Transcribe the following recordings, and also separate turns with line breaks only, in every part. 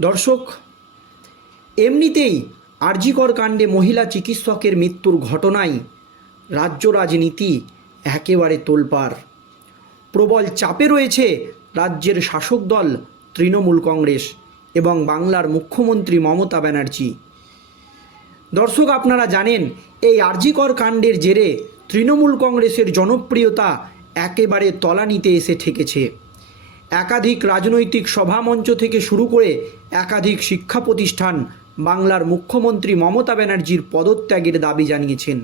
দর্শক, এমনিতেই আরজিকর কাণ্ডে মহিলা চিকিৎসকের মৃত্যুর ঘটনায় রাজ্য রাজনীতি একেবারে তোলপাড়। প্রবল চাপে রয়েছে রাজ্যের শাসক দল তৃণমূল কংগ্রেস এবং বাংলার মুখ্যমন্ত্রী মমতা ব্যানার্জি। দর্শক, আপনারা জানেন, এই আরজিকর কাণ্ডের জেরে তৃণমূল কংগ্রেসের জনপ্রিয়তা একেবারে তলানিতে এসে ঠেকেছে। একাধিক রাজনৈতিক সভামঞ্চ থেকে শুরু করে একাধিক শিক্ষা প্রতিষ্ঠান বাংলার মুখ্যমন্ত্রী মমতা ব্যানার্জির পদত্যাগের দাবি জানিয়েছেন।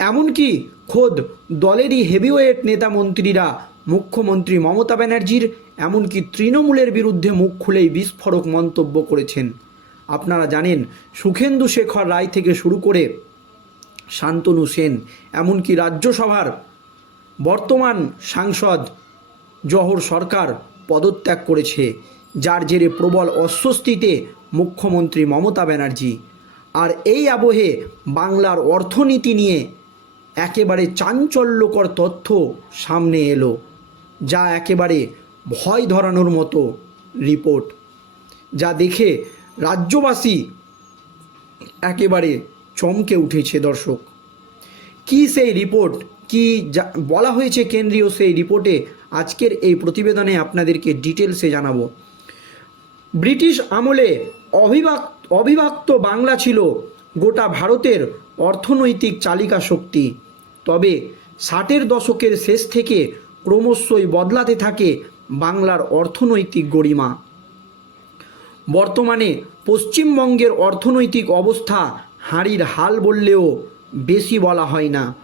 এমনকি খোদ দলেরই হেভিওয়েট নেতা মন্ত্রীরা মুখ্যমন্ত্রী মমতা ব্যানার্জির এমনকি তৃণমূলের বিরুদ্ধে মুখ খুলেই বিস্ফোরক মন্তব্য করেছেন। আপনারা জানেন, সুখেন্দু শেখর রায় থেকে শুরু করে শান্তনু সেন, এমনকি রাজ্যসভার বর্তমান সাংসদ জহর সরকার পদত্যাগ করেছে, যার জেরে প্রবল অস্বস্তিতে মুখ্যমন্ত্রী মমতা ব্যানার্জি। আর এই আবহে বাংলার অর্থনীতি নিয়ে একেবারে চাঞ্চল্যকর তথ্য সামনে এলো, যা একেবারে ভয় ধরানোর মতো রিপোর্ট, যা দেখে রাজ্যবাসী একেবারে চমকে উঠেছে দর্শক। কি সেই রিপোর্ট? কি বলা হয়েছে কেন্দ্রীয় সেই রিপোর্টে আজকের এই প্রতিবেদনে আপনাদেরকে ডিটেলসে জানাব। ব্রিটিশ আমলে অবিভক্ত অবিভক্ত বাংলা ছিল গোটা ভারতের অর্থনৈতিক চালিকা শক্তি। তবে ষাটের দশকের শেষ থেকে ক্রমশই বদলাতে থাকে বাংলার অর্থনৈতিক গরিমা বর্তমানে পশ্চিমবঙ্গের অর্থনৈতিক অবস্থা হাঁড়ির হাল বললেও বেশি বলা হয় না।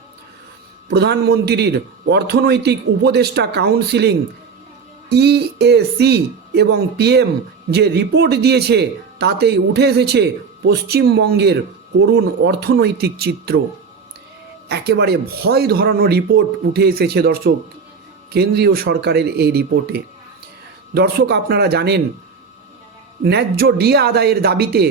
প্রধানমন্ত্রীর অর্থনৈতিক উপদেষ্টা কাউন্সিলিং ইএসি এবং পিএম যে রিপোর্ট দিয়েছে তাতেই উঠে এসেছে পশ্চিমবঙ্গের করুণ অর্থনৈতিক চিত্র। একেবারে ভয় ধরানো রিপোর্ট উঠে এসেছে দর্শক, কেন্দ্রীয় সরকারের এই রিপোর্টে। দর্শক, আপনারা জানেন, ন্যায্য ডিএ আদায়ের দাবিতে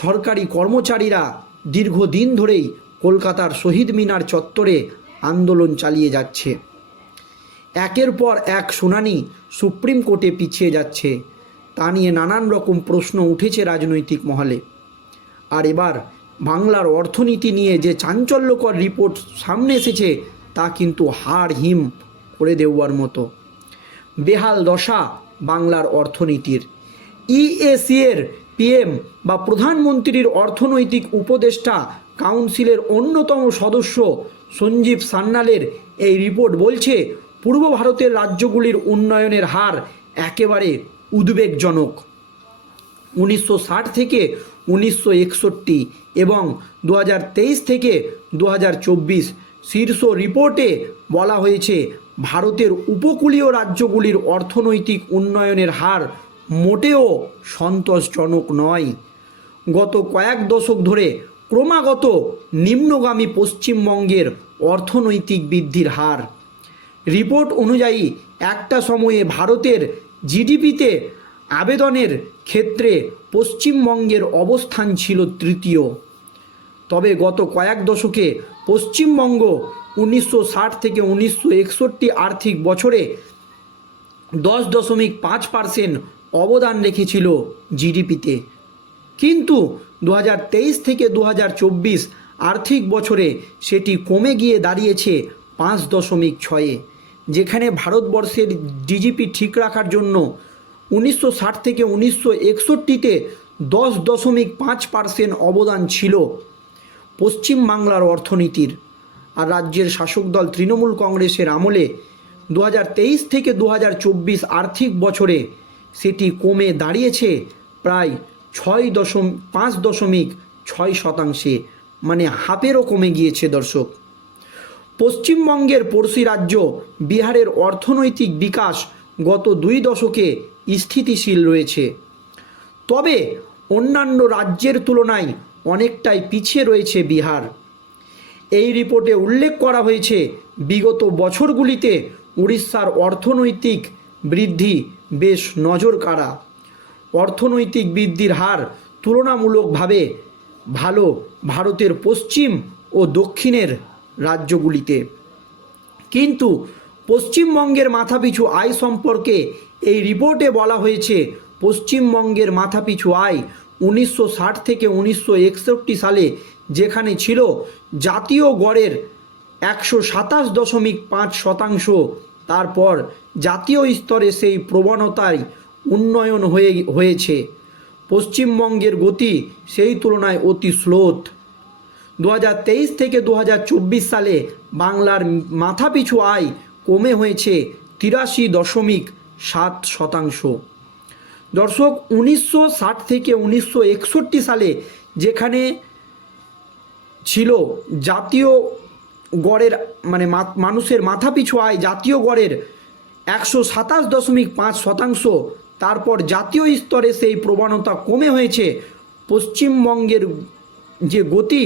সরকারি কর্মচারীরা দীর্ঘদিন ধরেই কলকাতার শহীদ মিনার চত্বরে আন্দোলন চালিয়ে যাচ্ছে। একের পর এক শুনানি সুপ্রিম কোর্টে পিছিয়ে যাচ্ছে। তা নিয়ে নানান রকম প্রশ্ন উঠেছে রাজনৈতিক মহলে। আর এবার বাংলার অর্থনীতি নিয়ে যে চাঞ্চল্যকর রিপোর্ট সামনে এসেছে, তা কিন্তু হাড় হিম করে দেওয়ার মতো। বেহাল দশা বাংলার অর্থনীতির। ইএসি এর পিএম বা প্রধানমন্ত্রীর অর্থনৈতিক উপদেষ্টা কাউন্সিলের অন্যতম সদস্য সঞ্জীব সান্যালের এই রিপোর্ট বলছে, পূর্ব ভারতের রাজ্যগুলির উন্নয়নের হার একেবারে উদ্বেগজনক। উনিশশো ষাট থেকে উনিশশো একষট্টি এবং দু হাজার তেইশ থেকে দু হাজার চব্বিশ শীর্ষ রিপোর্টে বলা হয়েছে, ভারতের উপকূলীয় রাজ্যগুলির অর্থনৈতিক উন্নয়নের হার মোটেও সন্তোষজনক নয়। গত কয়েক দশক ধরে ক্রমাগত নিম্নগামী পশ্চিমবঙ্গের অর্থনৈতিক বৃদ্ধির হার। রিপোর্ট অনুযায়ী একটা সময়ে ভারতের জিডিপিতে আবেদনের ক্ষেত্রে পশ্চিমবঙ্গের অবস্থান ছিল তৃতীয়। তবে গত কয়েক দশকে পশ্চিমবঙ্গ উনিশশো ষাট থেকে উনিশশো একষট্টি আর্থিক বছরে দশ দশমিক পাঁচ পার্সেন্ট অবদান রেখেছিল জিডিপিতে। কিন্তু দু হাজার তেইশ থেকে দু হাজার চব্বিশ আর্থিক বছরে সেটি কমে গিয়ে দাঁড়িয়েছে পাঁচ দশমিক ছয়ে, যেখানে ভারতবর্ষের ডিজিপি ঠিক রাখার জন্য উনিশশো ষাট থেকে উনিশশো একষট্টিতে দশ দশমিক পাঁচ পার্সেন্ট অবদান ছিল পশ্চিমবাংলার অর্থনীতির। আর রাজ্যের শাসক দল তৃণমূল কংগ্রেসের আমলে দু হাজার তেইশ থেকে দু হাজার চব্বিশ আর্থিক বছরে সেটি কমে দাঁড়িয়েছে প্রায় ছয় দশম, পাঁচ দশমিক ছয় শতাংশে মানে হাফেরও কমে গিয়েছে দর্শক। পশ্চিমবঙ্গের পড়শি রাজ্য বিহারের অর্থনৈতিক বিকাশ গত দুই দশকে স্থিতিশীল রয়েছে। তবে অন্যান্য রাজ্যের তুলনায় অনেকটাই পিছিয়ে রয়েছে বিহার। এই রিপোর্টে উল্লেখ করা হয়েছে, বিগত বছরগুলিতে উড়িষ্যার অর্থনৈতিক বৃদ্ধি বেশ নজর কাড়া। অর্থনৈতিক বৃদ্ধির হার তুলনামূলকভাবে ভালো ভারতের পশ্চিম ও দক্ষিণের রাজ্যগুলিতে। কিন্তু পশ্চিমবঙ্গের মাথাপিছু আয় সম্পর্কে এই রিপোর্টে বলা হয়েছে, পশ্চিমবঙ্গের মাথাপিছু আয় উনিশশো ষাট থেকে উনিশশো একষট্টি সালে যেখানে ছিল জাতীয় গড়ের একশো সাতাশ দশমিক পাঁচ শতাংশ তারপর জাতীয় স্তরে সেই প্রবণতায় উন্নয়ন হয়ে, হয়েছে। পশ্চিমবঙ্গের গতি সেই তুলনায় অতি স্লোথ দু থেকে দু হাজার চব্বিশ সালে বাংলার মাথাপিছু আয় কমে হয়েছে তিরাশি দশমিক সাত শতাংশ। দর্শক, উনিশশো ষাট থেকে উনিশশো একষট্টি সালে যেখানে ছিল জাতীয় গড়ের মানে মানুষের মাথাপিছু আয় জাতীয় গড়ের একশো সাতাশ দশমিক পাঁচ শতাংশ। তারপর জাতীয় স্তরে সেই প্রবণতা কমে হয়েছে। পশ্চিমবঙ্গের যে গতি,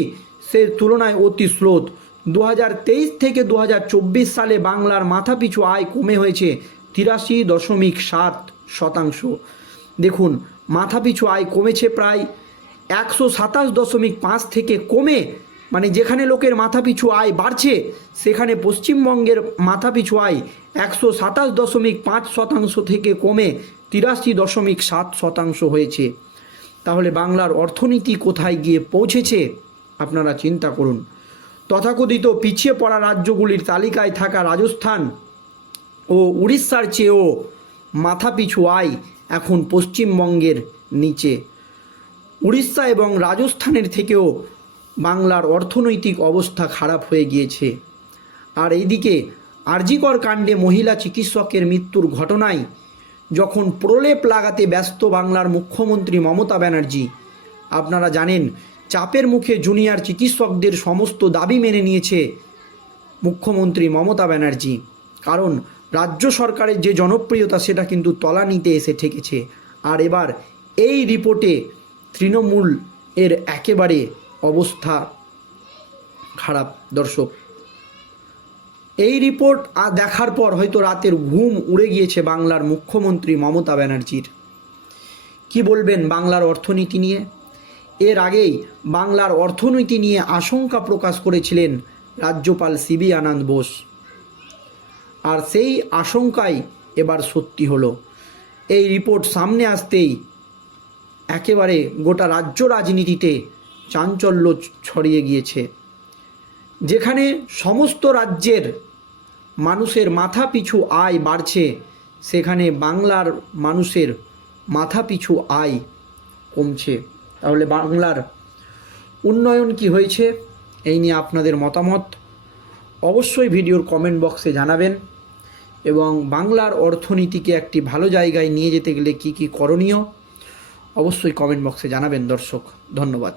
সে তুলনায় অতি স্লোত দু হাজার তেইশ থেকে দু হাজার চব্বিশ সালে বাংলার মাথাপিছু আয় কমে হয়েছে তিরাশি দশমিক সাত শতাংশ। দেখুন, মাথাপিছু আয় কমেছে প্রায় একশো সাতাশ দশমিক পাঁচ থেকে কমে মানে যেখানে লোকের মাথাপিছু আয় বাড়ছে, সেখানে পশ্চিমবঙ্গের মাথাপিছু আয় একশো সাতাশ দশমিক পাঁচ শতাংশ থেকে কমে তিরাশি দশমিক সাত শতাংশ হয়েছে। তাহলে বাংলার অর্থনীতি কোথায় গিয়ে পৌঁছেছে, আপনারা চিন্তা করুন। তথাকথিত পিছিয়ে পড়া রাজ্যগুলির তালিকায় থাকা রাজস্থান ও উড়িষ্যার চেয়েও মাথাপিছু আয় এখন পশ্চিমবঙ্গের নিচে। উড়িষ্যা এবং রাজস্থানের থেকেও বাংলার অর্থনৈতিক অবস্থা খারাপ হয়ে গিয়েছে। আর এইদিকে আরজিকর কাণ্ডে মহিলা চিকিৎসকের মৃত্যুর ঘটনায় যখন প্রলেপ লাগাতে ব্যস্ত বাংলার মুখ্যমন্ত্রী মমতা ব্যানার্জি, আপনারা জানেন চাপের মুখে জুনিয়র চিকিৎসকদের সমস্ত দাবি মেনে নিয়েছে মুখ্যমন্ত্রী মমতা ব্যানার্জি। কারণ রাজ্য সরকারের যে জনপ্রিয়তা, সেটা কিন্তু তলানিতে এসে ঠেকেছে। আর এবার এই রিপোর্টে তৃণমূল এর একেবারে অবস্থা খারাপ, দর্শক। এই রিপোর্ট দেখার পর হয়তো রাতের ঘুম উড়ে গিয়েছে বাংলার মুখ্যমন্ত্রী মমতা ব্যানার্জির। কি বলবেন বাংলার অর্থনীতি নিয়ে? এর আগেই বাংলার অর্থনীতি নিয়ে আশঙ্কা প্রকাশ করেছিলেন রাজ্যপাল সিবি আনন্দ বোস। আর সেই আশঙ্কাই এবার সত্যি হলো। এই রিপোর্ট সামনে আসতেই একেবারে গোটা রাজ্য রাজনীতিতে চাঞ্চল্য ছড়িয়ে গিয়েছে। যেখানে সমস্ত রাজ্যের মানুষের মাথা পিছু আয় বাড়ছে, সেখানে বাংলার মানুষের মাথা পিছু আয় কমছে। তাহলে বাংলার উন্নয়ন কি হয়েছে? এই নিয়ে আপনাদের মতামত অবশ্যই ভিডিওর কমেন্ট বক্সে জানাবেন এবং বাংলার অর্থনীতিকে একটি ভালো জায়গায় নিয়ে যেতে গেলে কি কি করণীয় অবশ্যই কমেন্ট বক্সে জানাবেন দর্শক। ধন্যবাদ।